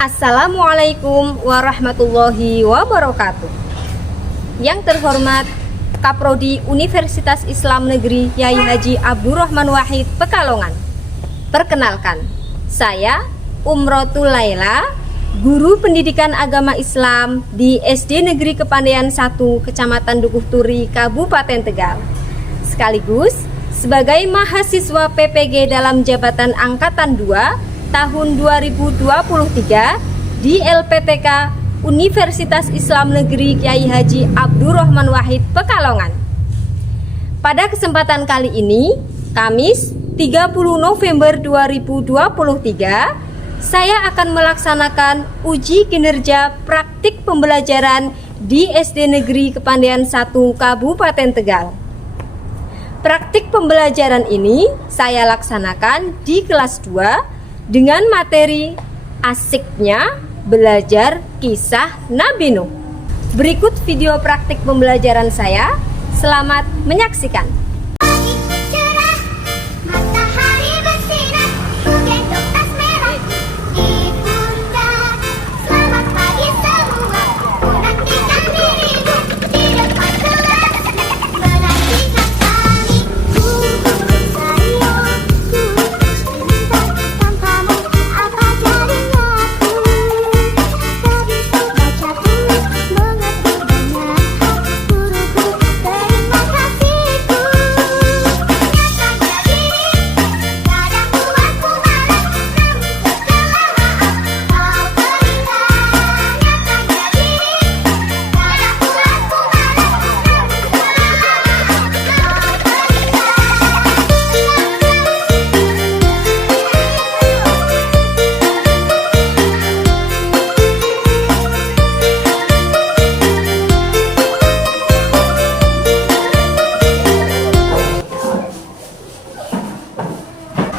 Assalamualaikum warahmatullahi wabarakatuh. Yang terhormat Kaprodi Universitas Islam Negeri Yai Haji Abdurrahman Wahid Pekalongan. Perkenalkan, saya Umrotul Laila, guru pendidikan agama Islam di SD Negeri Kepandaian 1, Kecamatan Dukuh Turi, Kabupaten Tegal. Sekaligus sebagai mahasiswa PPG dalam jabatan Angkatan 2 tahun 2023 di LPTK Universitas Islam Negeri Kyai Haji Abdurrahman Wahid Pekalongan. Pada kesempatan kali ini, Kamis 30 November 2023, saya akan melaksanakan uji kinerja praktik pembelajaran di SD Negeri Kepandaian 1 Kabupaten Tegal. Praktik pembelajaran ini saya laksanakan di kelas 2 dengan materi asiknya belajar kisah Nabi Nuh. Berikut video praktik pembelajaran saya. Selamat menyaksikan.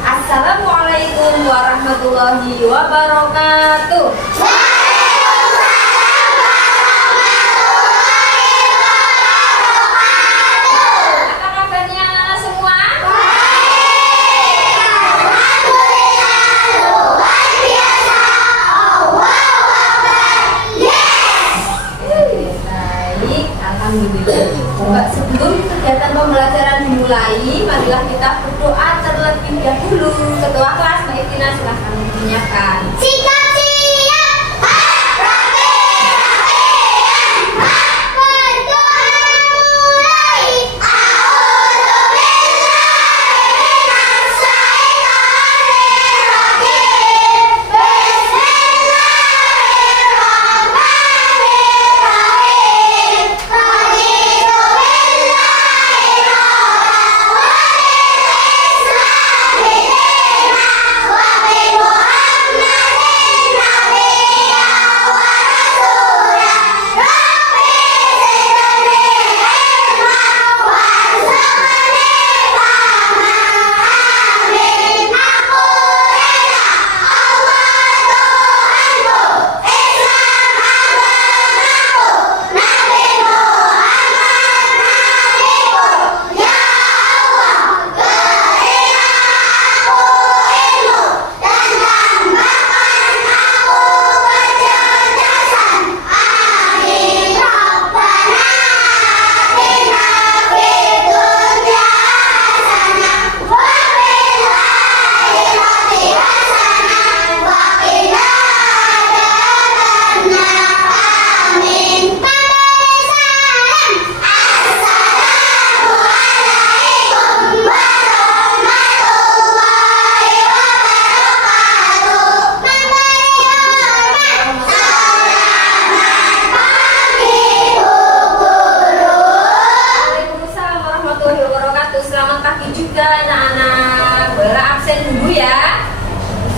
Assalamualaikum warahmatullahi wabarakatuh. Apa kabarnya semua? Baik, alhamdulillah. Sebelum kegiatan pembelajaran dimulai, marilah kita berdoa terlebih dahulu. Ketua kelas Mbak Itina, silahkan menyiapkan. Sikap siap, berdoa mulai.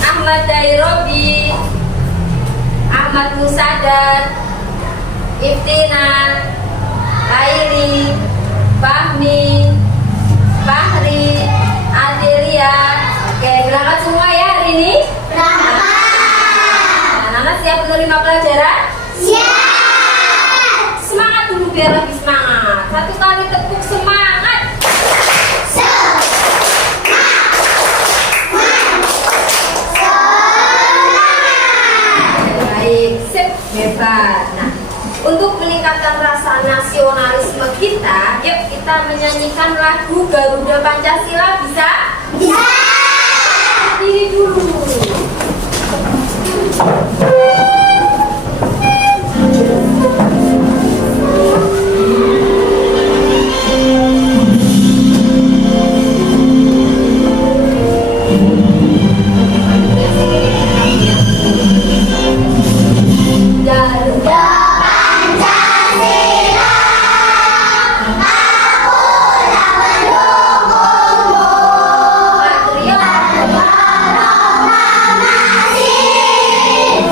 Ahmad Dairobi, Ahmad Musadat, Iftina, Lairi, Fahmi, Fahri, Adelia. Oke, berangkat semua ya hari ini? Anak-anak siap menerima pelajaran? Siap. Semangat dulu biar lebih semangat. Satu kali tepuk semangat. meningkatkan rasa nasionalisme kita, yuk kita menyanyikan lagu Garuda Pancasila, bisa? Bisa. Ini dulu. Garuda Pancasila, akulah mendukungmu. Patriot Proklamasi,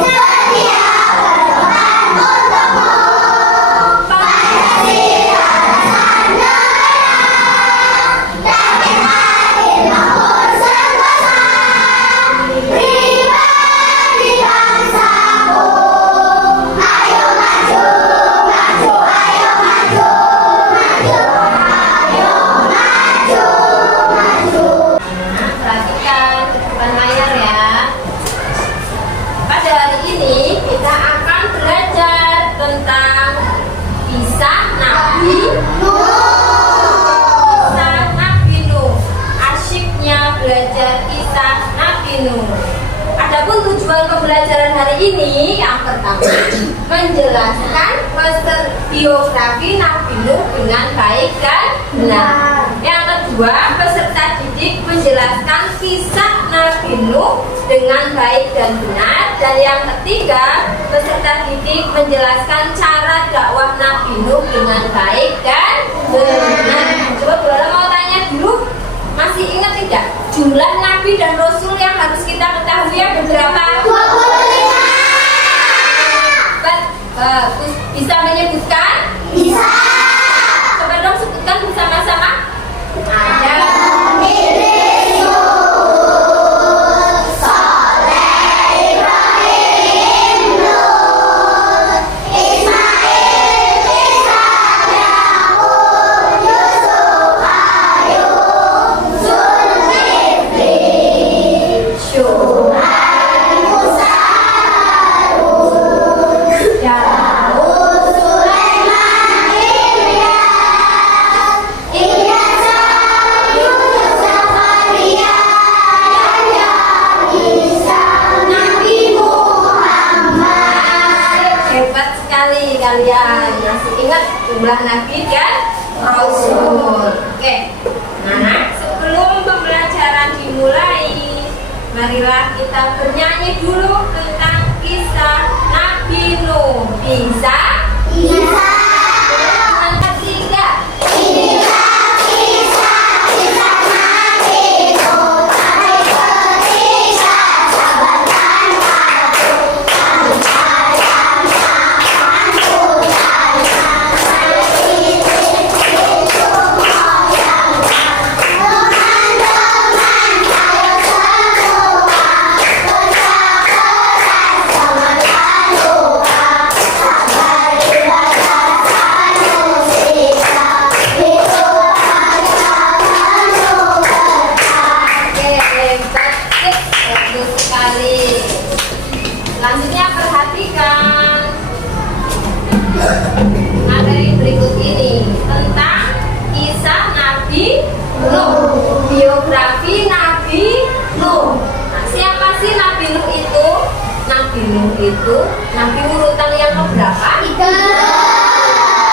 setia berkorban untukmu. Pancasila dasar negara, yakin adil makmur sentosa. Pribadi bangsaku, ayo maju, maju, ayo maju, maju, ayo maju, maju. Nah, perhatikan ke depan layar ya. Pada hari ini kita akan belajar tentang kisah Nabi Kisah Nabi Nuh. Asyiknya belajar kisah Nabi Nuh. Adapun tujuan pembelajaran hari ini yang pertama menjelaskan biografi Nabi Nuh dengan baik dan benar. Yang kedua, peserta didik menjelaskan kisah Nabi Nuh dengan baik dan benar. Dan yang ketiga, peserta didik menjelaskan cara dakwah Nabi Nuh dengan baik dan benar. Coba boleh mau tanya dulu, masih ingat tidak jumlah Nabi dan Rasul yang harus kita ketahui ada berapa? 25. Bagus, bisa menyebutkan? Bisa. Coba dong sebutkan bersama-sama. Ada hebat sekali kalian masih ingat jumlah Nabi dan Rasul. Oke, nah sebelum pembelajaran dimulai, marilah kita bernyanyi dulu tentang kisah Nabi Nuh. Bisa? Bisa. Dengan ketiga. Inilah kisah Nabi Nuh, sampai ketika sahabat dan patuh, kami sayang Tuhanku sayang, sampai titik moyang. Teman-teman ayo semua, kerja keras semangat doa, sabar ibadah sabar musika, hidup agama penuh berkah. Oke, hebat. Bagus sekali. Selanjutnya perhatikan materi berikut ini tentang kisah Nabi Nuh, biografi Nabi Nuh. Nah, siapa sih Nabi Nuh itu? Nabi Nuh itu Nabi urutan yang keberapa?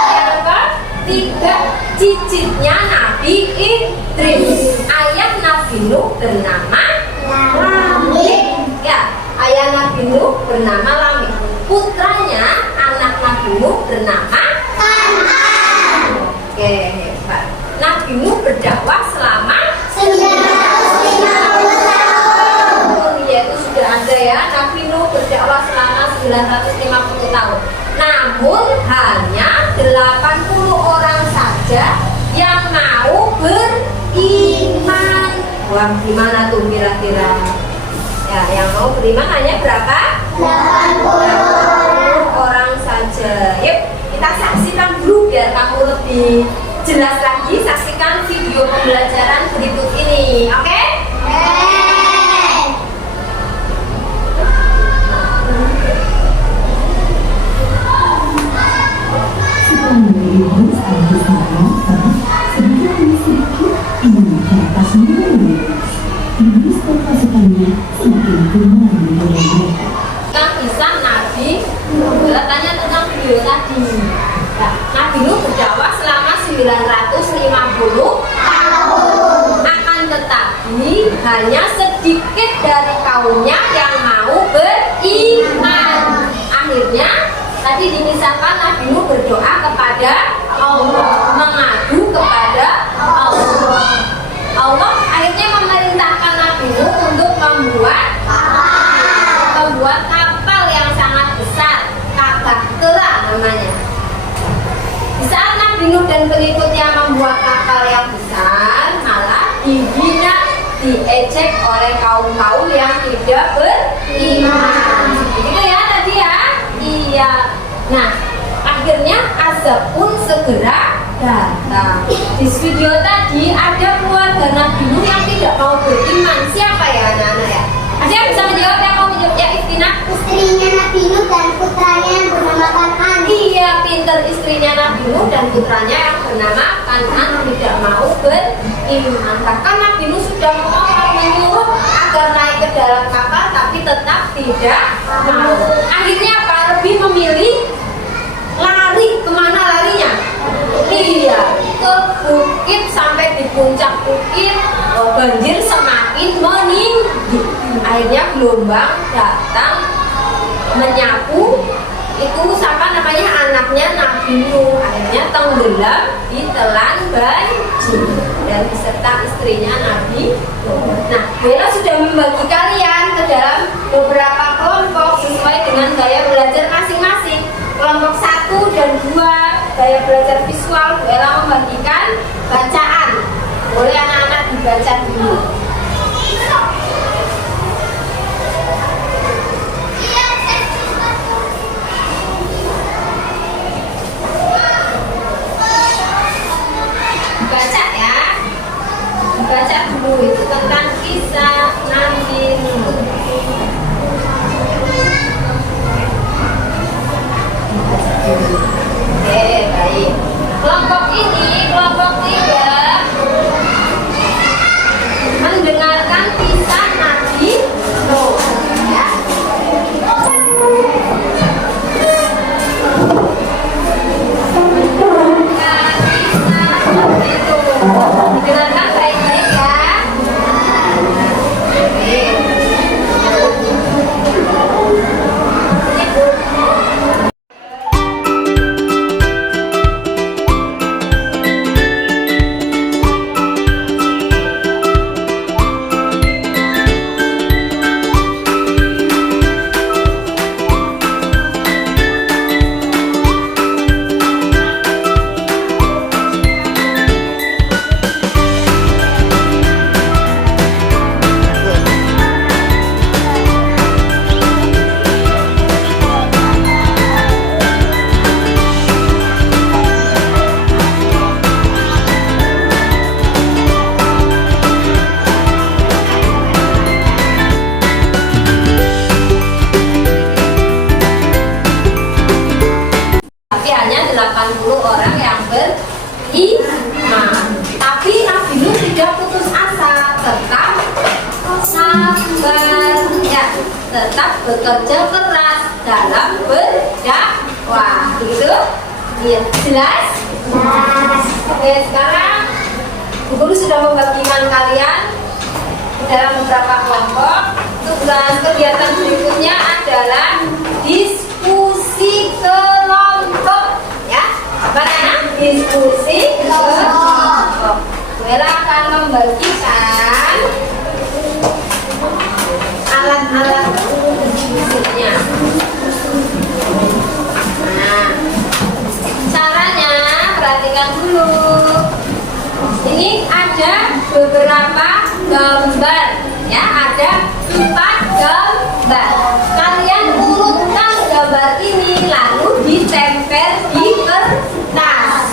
Yang ketiga, cicitnya Nabi Idris. Ayah Nabi Nuh bernama Lamik. Ya, ayah Nabi Nuh bernama Lamik. Putranya anak Nabi Nuh bernama Kanan. Oke, hebat. Nabi Nuh berdakwah selama 950 tahun. yaitu sudah ada ya, Nabi Nuh berdakwah selama 950 tahun. Namun hanya 80 orang saja yang mau beriman. Wah, gimana tuh kira-kira? Ya, yang mau beriman hanya berapa? 80 orang saja. Yuk, kita saksikan dulu biar kamu lebih jelas lagi. Saksikan video pembelajaran berikut ini, oke? pasukannya semakin gemar membela mereka. Tentang kisah Nabi, tanya tentang video tadi. Nah, Nabi Nuh berdakwah selama 950 tahun. Akan tetapi hanya sedikit dari kaumnya yang mau beriman. Akhirnya tadi dikisahkan Nabi Nuh berdoa kepada Allah, mengadu kepada Allah. Allah akhirnya memerintahkan Nabi Nuh untuk membuat kapal yang sangat besar, Bahtera namanya. Di saat Nabi Nuh dan pengikutnya membuat kapal yang besar, malah dihina, diejek oleh kaum-kaum yang tidak beriman. Gitu ya tadi ya? Iya. Nah, akhirnya azab pun segera datang. Di video tadi ada keluarga Nabi Nuh yang tidak mau beriman. Siapa ya anak-anak ya? Ada yang bisa menjawab? Yang mau menjawab ya Iftina? Istrinya Nabi Nuh dan putranya yang bernama Kan'an. Iya, pinter, istrinya Nabi Nuh dan putranya yang bernama Kan'an tidak mau beriman. Bahkan Nabi Nuh sudah menyuruh agar naik ke dalam kapal, tapi tetap tidak mau. Akhirnya apa? Lebih memilih lari. Kemana larinya? Iya, ke bukit. Sampai di puncak bukit banjir semakin meninggi. Akhirnya gelombang datang menyapu itu siapa namanya anaknya Nabi Nuh. Akhirnya tenggelam ditelan banjir dan beserta istrinya Nabi Nuh. Nah, Bella sudah membagi kalian ke dalam beberapa kelompok sesuai dengan gaya belajar masing-masing. Kelompok 1 dan 2 gaya belajar visual, Bella membagikan bacaan. Boleh anak-anak dibaca dulu. Baca ya, baca dulu itu tentang kisah Nabi Nuh. Oke, baik. Kelompok ini, kelompok 3 mendengarkan kisah Nabi Nuh ya. Dengarkan baik-baik ya. Tapi hanya 80 orang yang beriman. Tapi Nabi Nuh tidak putus asa, tetap sabar ya, tetap bekerja keras dalam berdakwah. Gitu? Iya, jelas? Oke, sekarang Bu Guru sudah membagikan kalian dalam beberapa kelompok. Tugas kegiatan berikutnya adalah diskusi kelompok ya. Apa namanya? Diskusi kelompok. Bella akan membagikan alat-alat diskusinya. Nah, caranya perhatikan dulu. Ini ada beberapa gambar ya, ada 4 gambar. Kalian urutkan gambar ini lalu ditempel di kertas.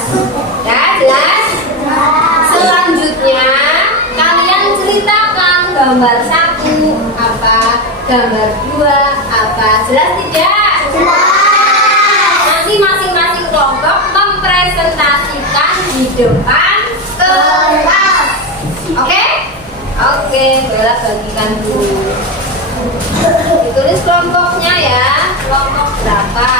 Ya, jelas? Selanjutnya kalian ceritakan gambar 1 apa, gambar 2 apa. Jelas tidak? Nanti masing-masing kelompok mempresentasikan di depan kelas. Oke? Oke. Oke, Bella bagikan dulu. Ditulis kelompoknya ya, kelompok berapa?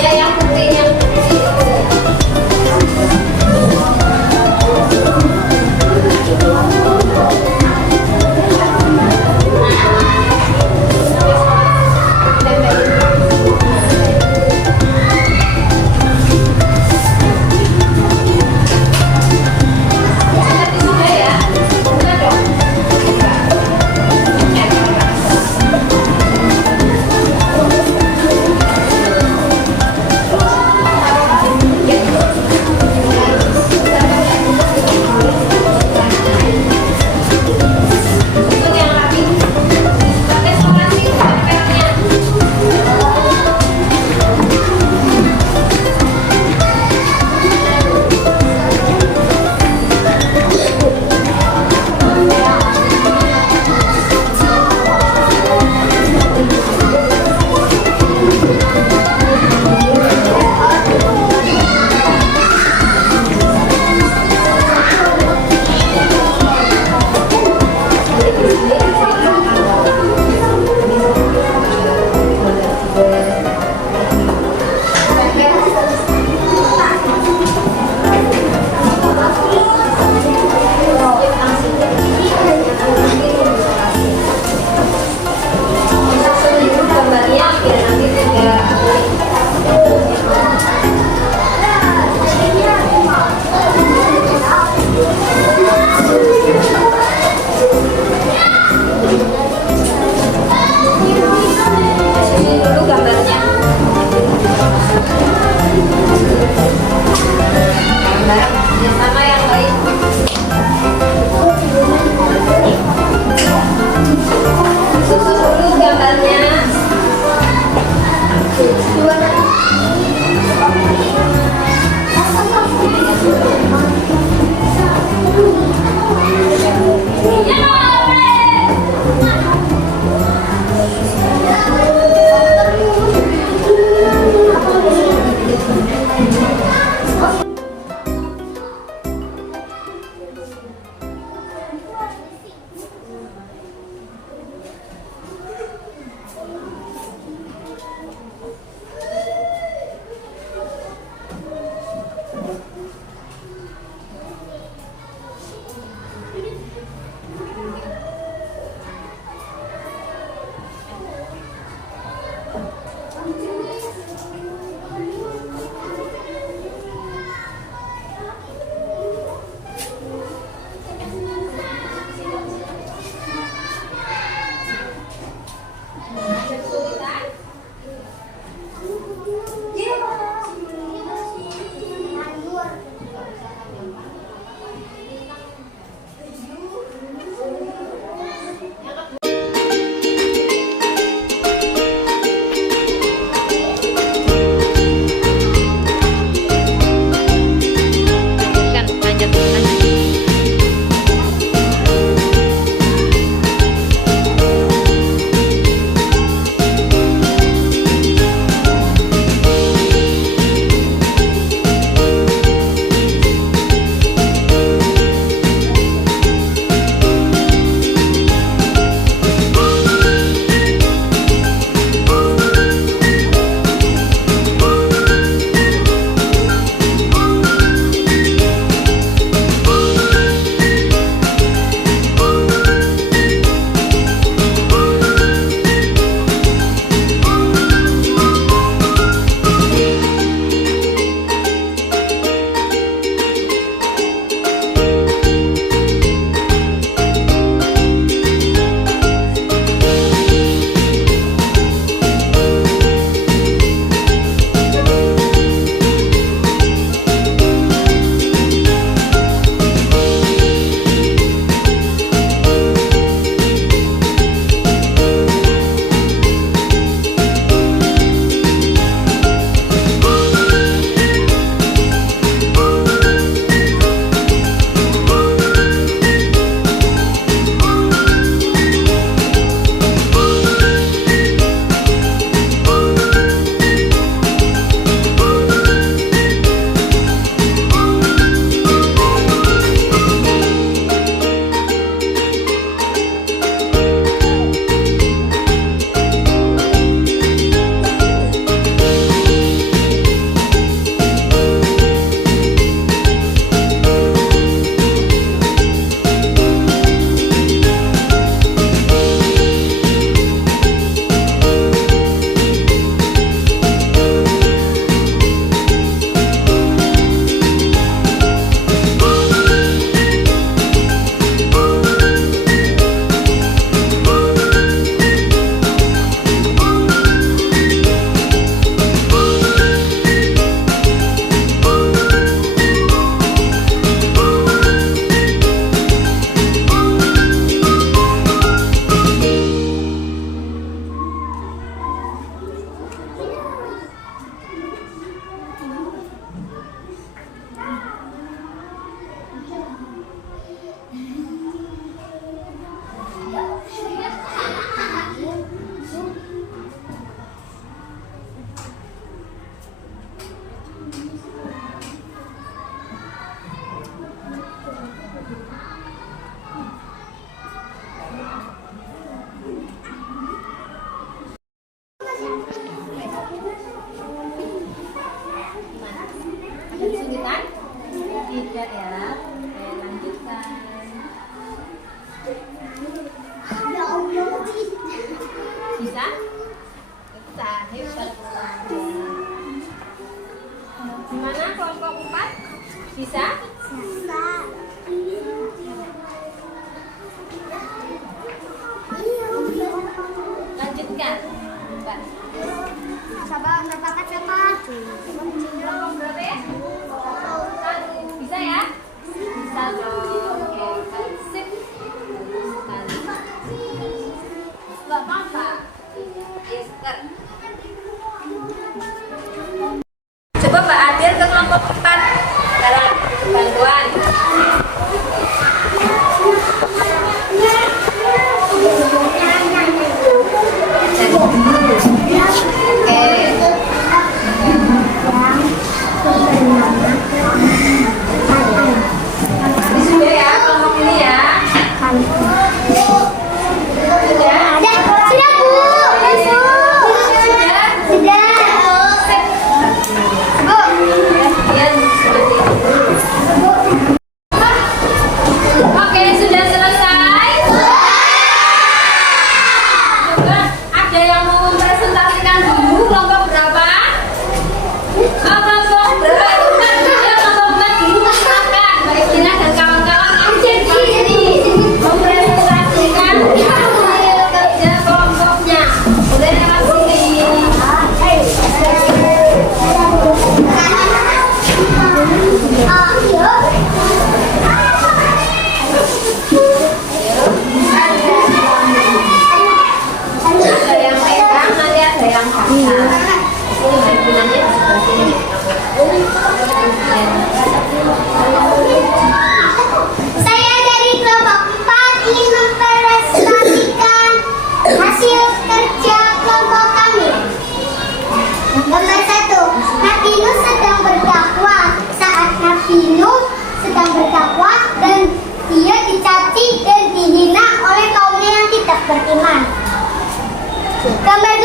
Ya, yang penting yang penting. kesulitan? Tidak ya. Oke, lanjutkan. Ya Allah. Bisa? Bisa, hebat. Gimana kelompok 4? Bisa? Lanjutkan. Empat. Sabar, berapa siapa? Kelompok berapa ya? 1. Bisa ya? Bisa dong. Oke, sip. Sekali. Gak apa-apa. Yesker. Coba Mbak Adil ke kelompok 4. Sekarang bantuan. Sudah ya, kelompok ini ya. Sudah, Bu. Sudah. Oke, sudah selesai. Coba ada yang mau mempresentasikan dulu kelompok berapa? Kelompok berapa itu kan? Ya, kelompok 4 dulu silakan. Mbak Istina dan kawan-kawan yang di depan sini mempresentasikan hasil kerja kelompoknya. Boleh lewat sini. Ada yang pegang, nanti ada yang baca. Ini bergunanya di sebelah sini. Saya dari kelompok 4 ingin mempresentasikan hasil kerja kelompok kami. Nomor 1, Nabi Nuh sedang berdakwah. Saat Nabi Nuh sedang berdakwah dan dia dicaci dan dihina oleh kaumnya yang tidak beriman. Nomor 2,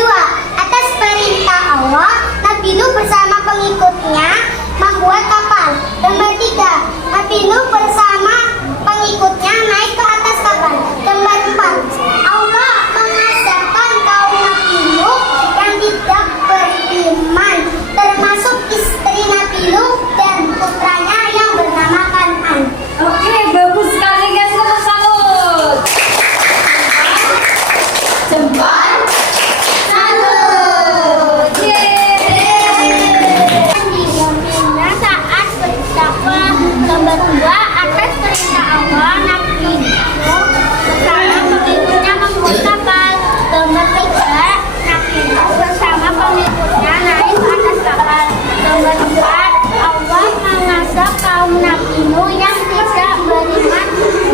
atas perintah Allah, Nabi Nuh bersama pengikutnya membuat kapal. Nomor 3, Nabi Nuh bersama pengikutnya naik ke atas kapal. Nomor 4, Allah mengajarkan kaum Nabi Nuh yang tidak beriman, termasuk istri Nabi Nuh dan putranya yang bernama Kan'an. Oke, bagus sekali guys, tepuk salut. Jempol. Salut. Yeay. Nabi saat berdakwah. Nomor 2, atas perintah Allah, Nabi Nuh bersama pengikutnya membuat kapal. Nomor 3, Nabi Nuh bersama pengikutnya naik ke atas kapal. Nomor 4, Allah mengazab kaum Nabi Nuh yang tidak beriman,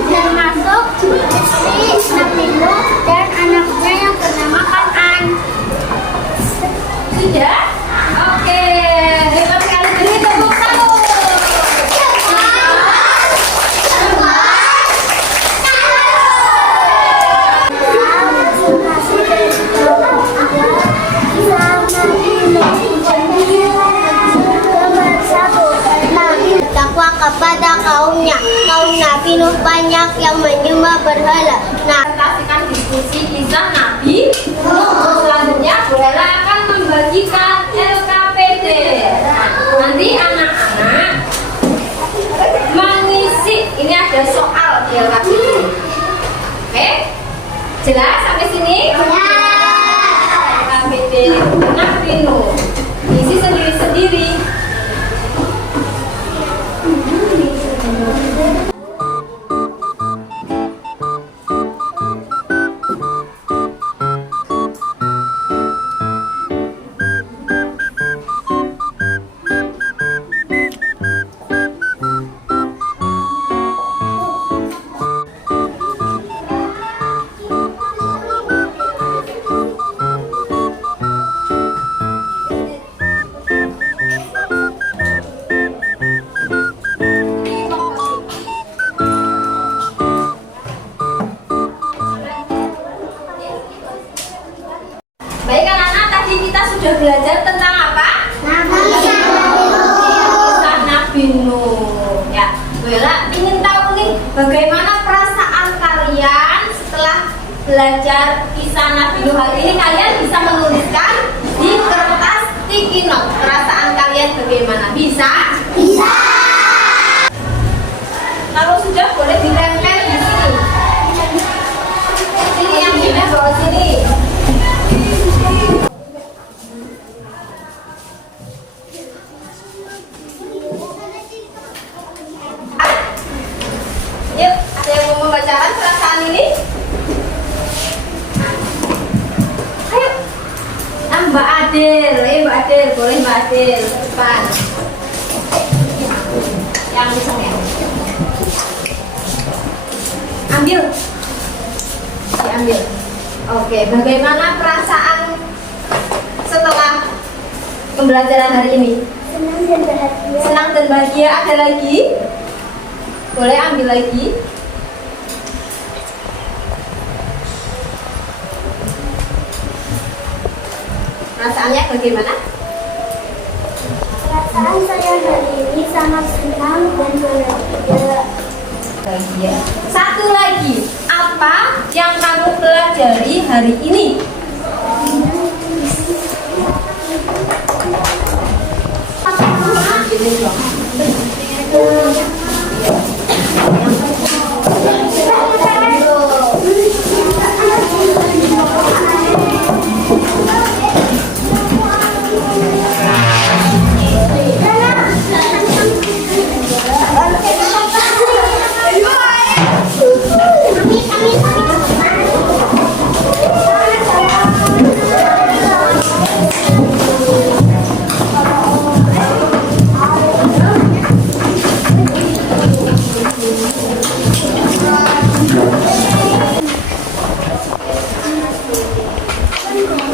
termasuk istri Nabi Nuh dan anaknya yang bernama Kan'an. Sudah? Oke, hebat sekali. Beri tepuk salut. Berdakwah kepada kaumnya. Kaum Nabi Nuh banyak yang menyembah berhala. Nah, Presentasikan diskusi kisah Nabi Nuh. Selanjutnya Bella akan membagikan LKPD. Nanti anak-anak mengisi. Ini ada soal di LKPD. Oke? Jelas sampai sini? LKPD Nabi Nuh. Isi sendiri-sendiri. Nabi Nuh. Ya, Bella ingin tahu nih bagaimana perasaan kalian setelah belajar kisah Nabi Nuh hari ini. Kalian bisa menuliskan di kertas sticky note. Perasaan kalian bagaimana? Bisa? Bisa. Kalau sudah boleh ditempel di sini. Sini yang pindah bawa sini. Yuk, ada yang mau membacakan perasaan ini? Ayo. Mbak Adel, Mbak Adel, boleh Mbak Adel depan. Yang iseng ya. Ambil. Diambil. Oke, bagaimana perasaan setelah pembelajaran hari ini? Senang dan bahagia. Senang dan bahagia. Ada lagi? Boleh ambil lagi. Perasaannya bagaimana? Perasaan saya hari ini sangat senang dan bahagia. Bahagia. Satu lagi, apa yang kamu pelajari hari ini? Gini dong.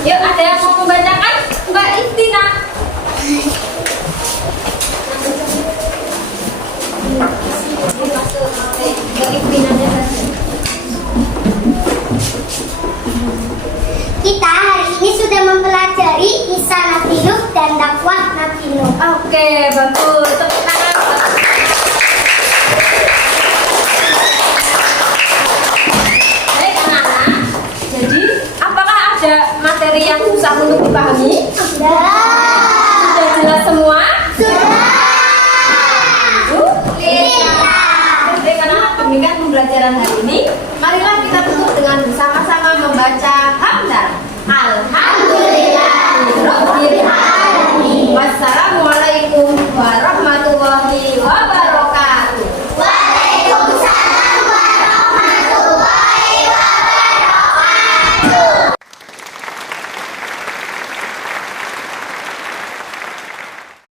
Yuk, ada yang mau membacakan? Mbak Istina. Mbak Istinanya saja. Kita hari ini sudah mempelajari kisah Nabi Nuh dan dakwah Nabi Nuh. Oke, bagus. Tepuk tangan. Baik, anak-anak. Jadi, apakah ada materi yang susah untuk dipahami? Sudah.